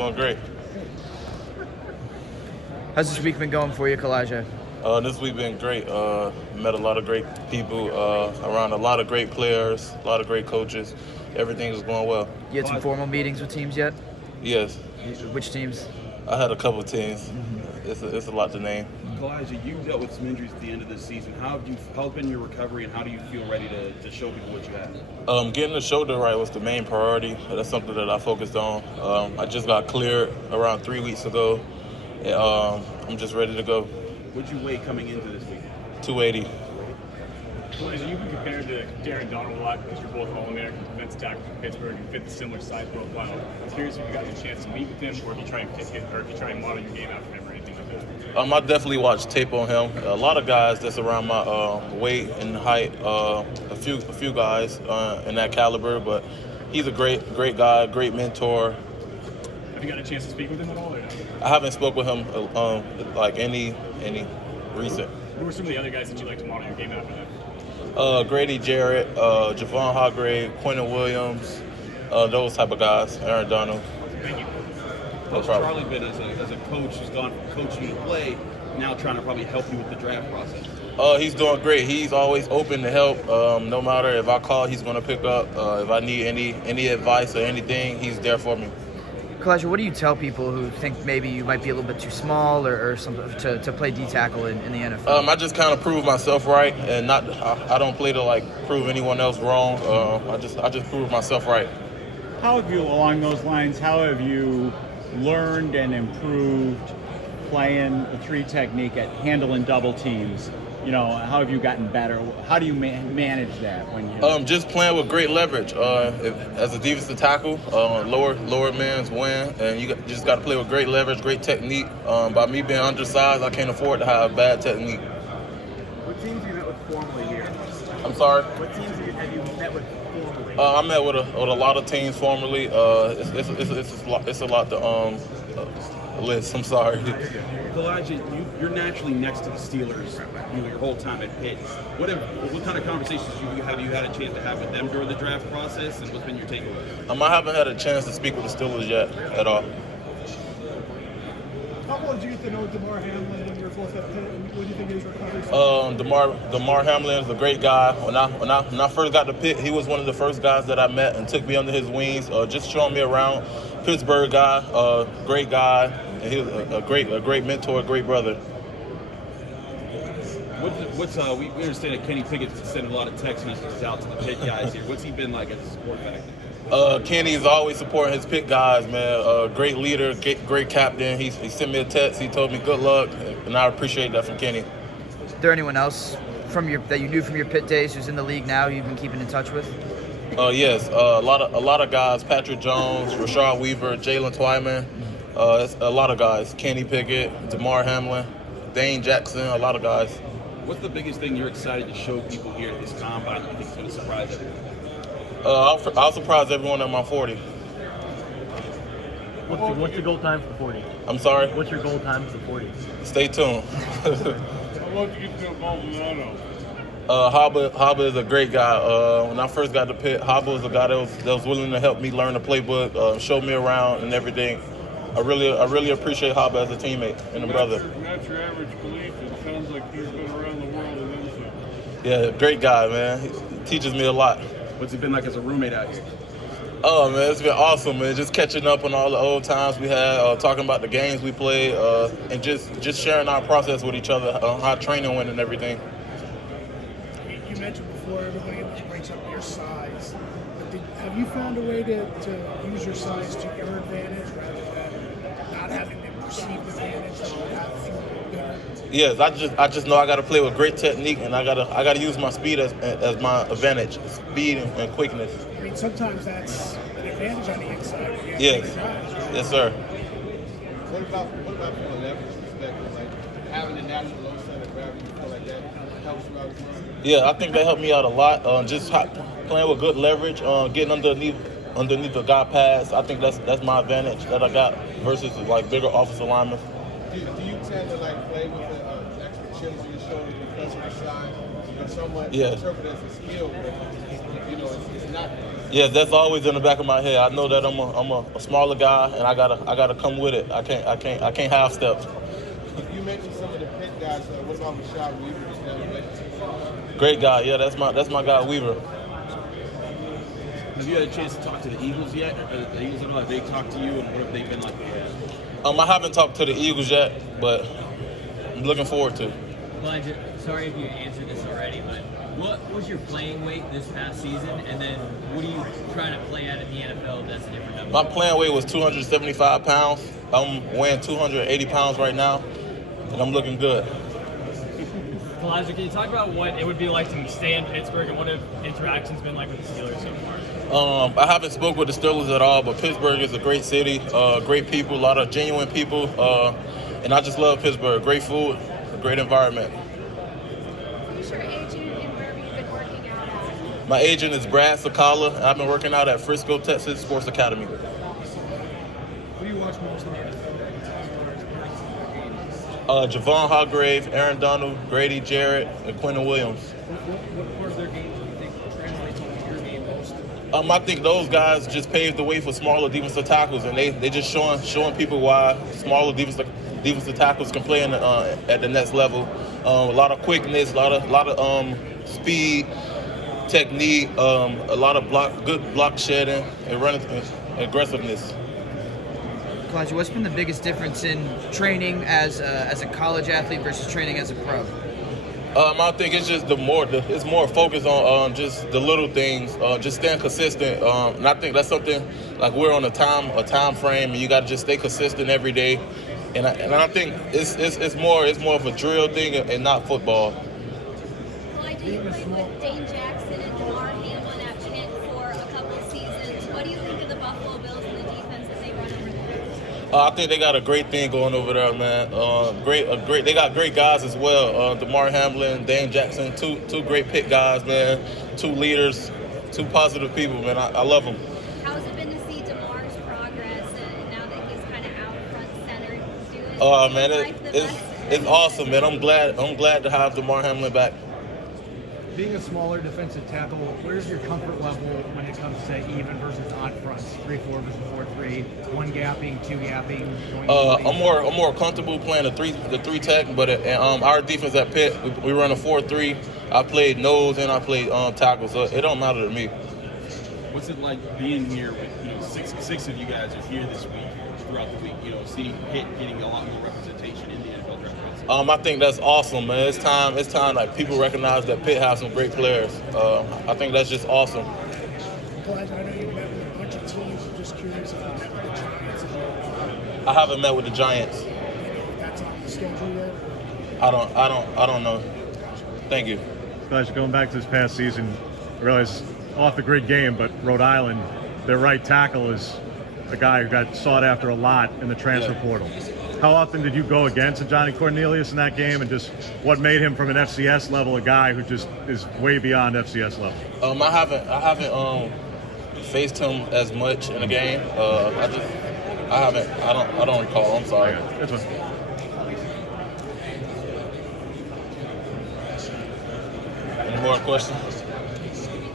doing great. How's this week been going for you, Calijah? This week been great. Met a lot of great people, around a lot of great players, a lot of great coaches. Everything is going well. You had some formal meetings with teams yet? Yes. Which teams? I had a couple of teams. It's a lot to name. Calijah, you dealt with some injuries at the end of this season. How has been your recovery, and how do you feel ready to show people what you have? Getting the shoulder right was the main priority. That's something that I focused on. I just got cleared around 3 weeks ago. And, I'm just ready to go. What'd you weigh coming into this week? 280. Calijah, you've been compared to Darren Donald a lot because you're both All-American defensive tackles in Pittsburgh and fit the similar size profile. I'm curious if you got a chance to meet with him, or if you try and model your game after him or anything like that. I definitely watched tape on him. A lot of guys that's around my weight and height. A few guys in that caliber, but he's a great guy, great mentor. Have you got a chance to speak with him at all? Or no? I haven't spoke with him like any recent. Who are some of the other guys that you like to model your game after them? Grady Jarrett, Javon Hargrave, Quentin Williams, those type of guys. Aaron Donald. Thank you. How's Charlie been as a coach who's gone from coaching to play, now trying to probably help you with the draft process? He's doing great. He's always open to help. No matter if I call, he's going to pick up. If I need any advice or anything, he's there for me. Calijah, what do you tell people who think maybe you might be a little bit too small or something to play D tackle in the NFL? I just kind of prove myself right, and I don't play to like prove anyone else wrong. I just prove myself right. How have you, along those lines, how have you learned and improved playing the 3 technique at handling double teams? You know, how have you gotten better? How do you manage that when you? Just playing with great leverage. As a defensive tackle, lower men's win, and you just got to play with great leverage, great technique. By me being undersized, I can't afford to have bad technique. What teams have you met with formally here? I'm sorry. What teams have you met with formally? I met with a lot of teams formerly. It's a lot to list. I'm sorry. Calijah, you're naturally next to the Steelers your whole time at Pitt. What kind of conversations have you had a chance to have with them during the draft process, and what's been your takeaway? I haven't had a chance to speak with the Steelers yet at all. How well did you get to know DeMar Hamlin when you were both at Pitt, and what do you think of his recovery? DeMar Hamlin is a great guy. When I first got to Pitt, he was one of the first guys that I met and took me under his wings, just showing me around. Pittsburgh guy, great guy, and he was a great mentor, a great brother. We understand that Kenny Pickett's been sending a lot of text messages out to the Pitt guys here. What's he been like as a support factor? Kenny is always supporting his Pitt guys, man. Great leader, great captain. He sent me a text. He told me good luck, and I appreciate that from Kenny. Is there anyone else that you knew from your Pitt days who's in the league now you've been keeping in touch with? Yes, a lot of guys. Patrick Jones, Rashard Weaver, Jalen Twyman. A lot of guys. Kenny Pickett, DeMar Hamlin, Dane Jackson. A lot of guys. What's the biggest thing you're excited to show people here at this combine that you think is going to surprise everyone? I'll surprise everyone at my 40. What's the goal time for the 40? I'm sorry? What's your goal time for the 40? Stay tuned. How long did you get involved in auto? Haba is a great guy. When I first got to Pitt, Haba was a guy that was willing to help me learn the playbook, show me around and everything. I really appreciate Haba as a teammate and a brother. Not your average collegiate. It sounds like he's been around the world and then some. Yeah, great guy, man. He teaches me a lot. What's he been like as a roommate out here? Oh, man, it's been awesome, man. Just catching up on all the old times we had, talking about the games we played, and just sharing our process with each other, how training went and everything. You mentioned before everybody brings up your size. But have you found a way to use your size to your advantage rather than not having the perceived advantage that you have if you were better? Yes, I just know I got to play with great technique, and I got to use my speed as my advantage, speed and quickness. I mean, sometimes that's an advantage on the inside. Yes, yes, sir. What about from a leverage perspective, like having a natural low center of gravity, you feel like that helps you out as well? Yeah, I think that helped me out a lot. Playing with good leverage, getting underneath the guy pass. I think that's my advantage that I got versus like bigger offensive linemen. Do you tend to like play with the extra chip on your shoulder because of your size? and someone Yeah. interpret it as a skill, but you know, it's not. Yeah, that's always in the back of my head. I know that I'm a smaller guy, and I gotta come with it. I can't half step. You mentioned some of the Pitt guys. What about Rashad Weaver? Great guy. Yeah, that's my guy Weaver. Have you had a chance to talk to the Eagles yet? Or the Eagles, I don't know, have they talked to you, and what have they been like? I haven't talked to the Eagles yet, but I'm looking forward to. Calijah, sorry if you answered this already, but what was your playing weight this past season, and then what are you trying to play at in the NFL if that's a different number? My playing weight was 275 pounds. I'm weighing 280 pounds right now, and I'm looking good. Calijah, can you talk about what it would be like to stay in Pittsburgh and what have interactions been like with the Steelers so far? I haven't spoke with the Steelers at all, but Pittsburgh is a great city, great people, a lot of genuine people, and I just love Pittsburgh. Great food, a great environment. Who's your agent and where have you been working out at? My agent is Brad Sakala, and I've been working out at Frisco, Texas Sports Academy. What do you watch most in the NFL? Javon Hargrave, Aaron Donald, Grady Jarrett, and Quentin Williams. What part of their game do you think translates into your game most? I think those guys just paved the way for smaller defensive tackles, and they just showing people why smaller defensive tackles can play at the next level. A lot of quickness, a lot of speed, technique, a lot of good block shedding, and running aggressiveness. Calijah, what's been the biggest difference in training as a college athlete versus training as a pro? I think it's just it's more focused on just the little things, just staying consistent. And I think that's something like we're on a time frame, and you got to just stay consistent every day. And I think it's more of a drill thing and not football. Calijah, you played with Dane Jackson and Damar Hamlin at Pitt for a couple of seasons. What do you think of the Buffalo Bills and the defense that they run over there? I think they got a great thing going over there, man. Great. They got great guys as well. Damar Hamlin, Dane Jackson, two great Pitt guys, man. Two leaders, two positive people, man. I love them. How has it been to see Damar's progress and now that he's kind of out front center doing Man, it's awesome, man. I'm glad to have Damar Hamlin back. Being a smaller defensive tackle, where's your comfort level when it comes to even versus odd fronts? 3-4 versus 4-3, one gapping, two gapping. I'm more comfortable playing the three tech, but our defense at Pitt, we run a 4-3. I played nose and I played tackle, so it don't matter to me. What's it like being here with six of you guys are here this week, throughout the week? Seeing Pitt getting a lot more representation in the NFL draft process. I think that's awesome, man. It's time like people recognize that Pitt has some great players. I think that's just awesome. Calijah, I know you've met with a bunch of teams. I'm just curious if you met with the Giants as well. I haven't met with the Giants. If that's on the schedule yet? I don't know. Thank you. Guys, going back to this past season, I realize off the grid game, but Rhode Island, their right tackle is a guy who got sought after a lot in the transfer portal. How often did you go against Johnny Cornelius in that game, and just what made him from an FCS level a guy who just is way beyond FCS level? I haven't faced him as much in a game. I don't recall. I'm sorry. That's fine. Any more questions?